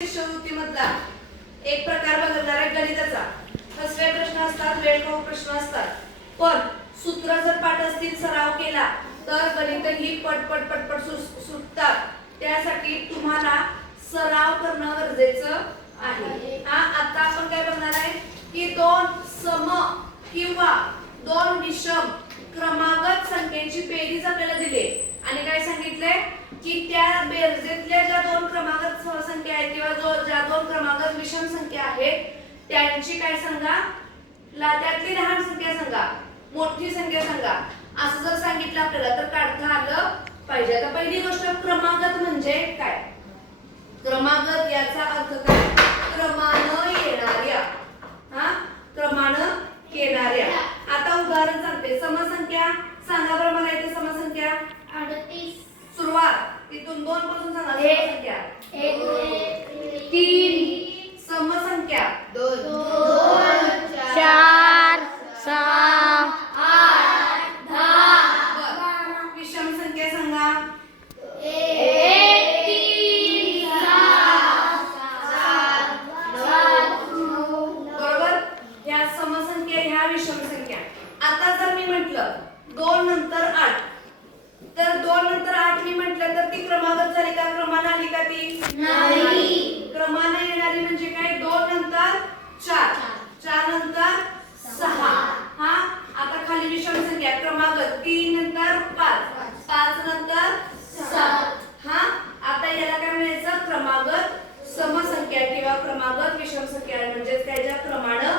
शिष्यवृत्तीमधला एक प्रकार बघणार आहे गणिताचा. फसवे प्रश्न असतात, वेळखाऊ प्रश्न असतात. पण सूत्र जर पाठ असतील, सराव केला तर गणित ही पटपट पटपट सुटतात. त्यासाठी तुम्हाला सराव करणं गरजेचं आहे. आता आपण काय बघणार आहे की दोन सम किंवा दोन विषम क्रमागत संख्येची बेरीज आपल्याला दिली आणि काय सांगितले की त्या बेरजेतल्या ज्या दोन क्रमागत संख्या आहेत किंवा ज्या दोन क्रमागत विषम संख्या आहेत त्यांची काय सांगा, त्यातली लहान संख्या सांगा, मोठी संख्या सांगा. असं जर सांगितलं आपल्याला तर काढता आलं पाहिजे. आता पहिली गोष्ट क्रमागत म्हणजे काय. क्रमागत याचा अर्थ काय, क्रमानं येणाऱ्या. क्रमानं येणाऱ्या. आता उदाहरण सांगते. समसंख्या सांगा बरं मला इथे. समसंख्या 38. सुरुवात तिथून 2 पासून सांगा. समसंख्या 3. समसंख्या 2 4 6 8 10. विषम संख्या सांगा. 1 3 7 बरोबर. ह्या समसंख्या ह्या विषम संख्या. आता जर मी म्हटलं 2 नंतर 8 तर 2 नंतर 8 मी म्हटलं तर ती क्रमागत झाली का, क्रमानं आली का ती नाही. क्रमानं येणारी म्हणजे काय, 2 नंतर 4 4 नंतर 6. आता खाली विषम संख्या क्रमागत 3 नंतर 5 5 नंतर 7. आता याला काय म्हणायचं, क्रमागत समसंख्या किंवा क्रमागत विषम संख्या म्हणजे त्याच्या क्रमानं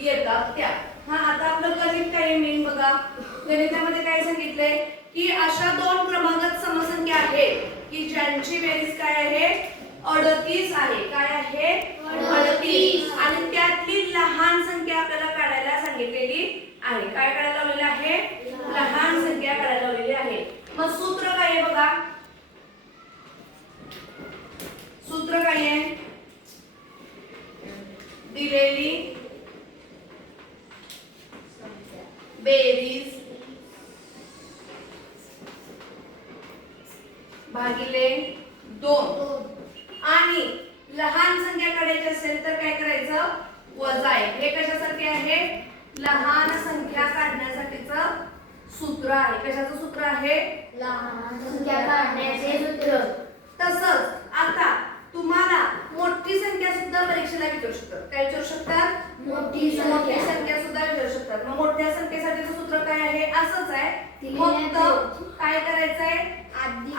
येतात त्या. आता आपलं गणित काय मेन बघा. गणितामध्ये काय सांगितलंय की अशा दोन क्रमागत समसंख्या आहेत की ज्यांची बेरीज काय आहे, 38 आहे. काय आहे, 38. आणि त्यातली लहान संख्या आपल्याला काढायला सांगितलेली आहे. काय काढायला लावलेलं आहे, लहान संख्या काढायला लावलेली आहे. मग सूत्र काय आहे बघा. सूत्र काय आहे, दिलेली बेरीज भागिले 2 आणि लहान संख्या काढायची असेल तर काय करायचं, वजा 1. हे कशासाठी आहे, लहान संख्या काढण्यासाठीचं सूत्र आहे. कशाचं सूत्र आहे, लहान संख्या काढण्याचे सूत्र. तसंच आता तुम्हाला मोठी संख्या सुद्धा परीक्षेला विचारू शकतात. काय विचारू शकतात, मोठी मोठी संख्या. संख्या सुद्धा विचारू शकतात. मग मोठ्या संख्येसाठीचं सूत्र काय आहे, असंच आहे. दिलेल्या फक्त काय करायचंय,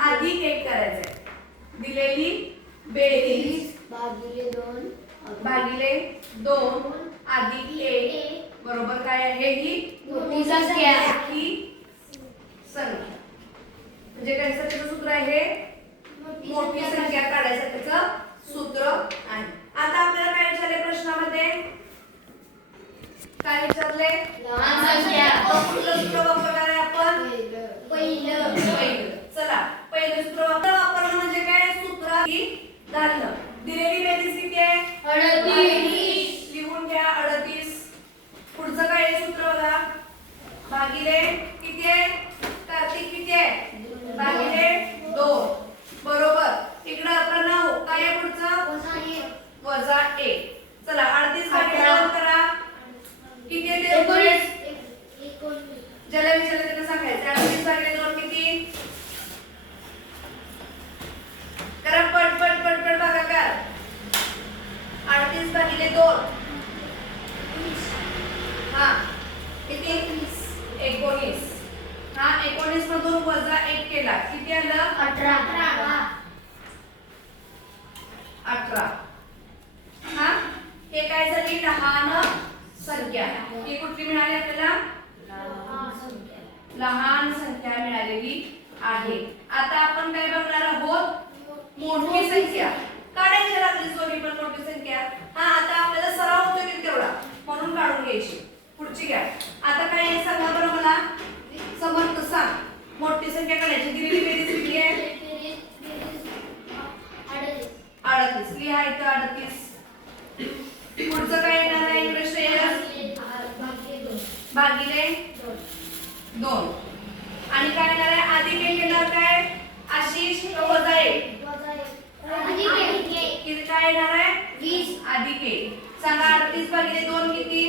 अधिक 1 करायचंय. दिलेली बेरीज भागिले 2 अधिक 1 बरोबर काय आहे, ही मोठी संख्या. ही संख्या. म्हणजे कशासाठीचं सूत्र आहे, मोठी संख्या काढायसाठीचं सूत्र आहे. आता आपल्याला काय विचारले प्रश्नामध्ये, काय विचारले, लहान संख्या. कुठलं सूत्र वापरणार आहे आपण, पहिलं. चला पहिलं सूत्र वापरणं म्हणजे काय, सूत्र घालणं. दिलेली बेरीज किती आहे, 38. लिहून घ्या 38. पुढचं काय आहे सूत्र बघा, भागिले किती आहे, कार्तिक किती आहे, भागिले 2 बरोबर. इकडं आपलं नाव काय आहे, पुढचं वजा 1. चला 38 भागिले 2 करा. किती येते, 19. ज्याला विचारलं त्याला सांगायचं 38 भागिले 2 किती करा, पट पट पट पट बघा कर. 38 भागिले 2 किती, 19. 19 मधून वजा 1 केला किती आलं, 18. 18. हे काय झाली, लहान संख्या. ही कुठली मिळाली आपल्याला, लहान संख्या मिळालेली आहे. आता आपण काय बघणार आहोत, मोठी संख्या काढायची लागली. सोनी पण मोठी संख्या. आता आपल्याला सराव होतो की तेवढा म्हणून काढून घ्यायची. पुढची घ्या. आता काय आहे सांगा बरं मला, समर्थ सांग. मोठी संख्या काढायची. दिलेली बेरीज किती आहे, 38. लिहा इथं 38. पुढचं काय येणार आहे, इकडे श्रेयस भागिले 2 आणि काय येणार आहे, अधिक 1 येणार. काय आशिष वजा 1. किती काय येणार आहे 20 अधिक 1 सांगा 38 भागिले 2 किती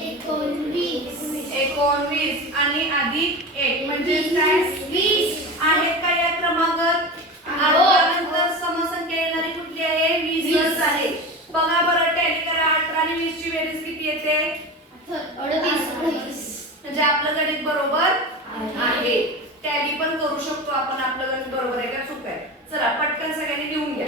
19 19 आणि अधिक 1 म्हणजे काय 20 आहेत का या क्रमागत नंतर समसंख्या येणारी कुठली आहे 20 आहे बघा बरं टॅली करा 18 आणि 20 ची बेरीज किती येते 38 म्हणजे आपलं गणित बरोबर आहे टॅली पण करू शकतो आपण आपलं गणित बरोबर आहे का चूक आहे चला पटकन सगळ्यांनी लिहून घ्या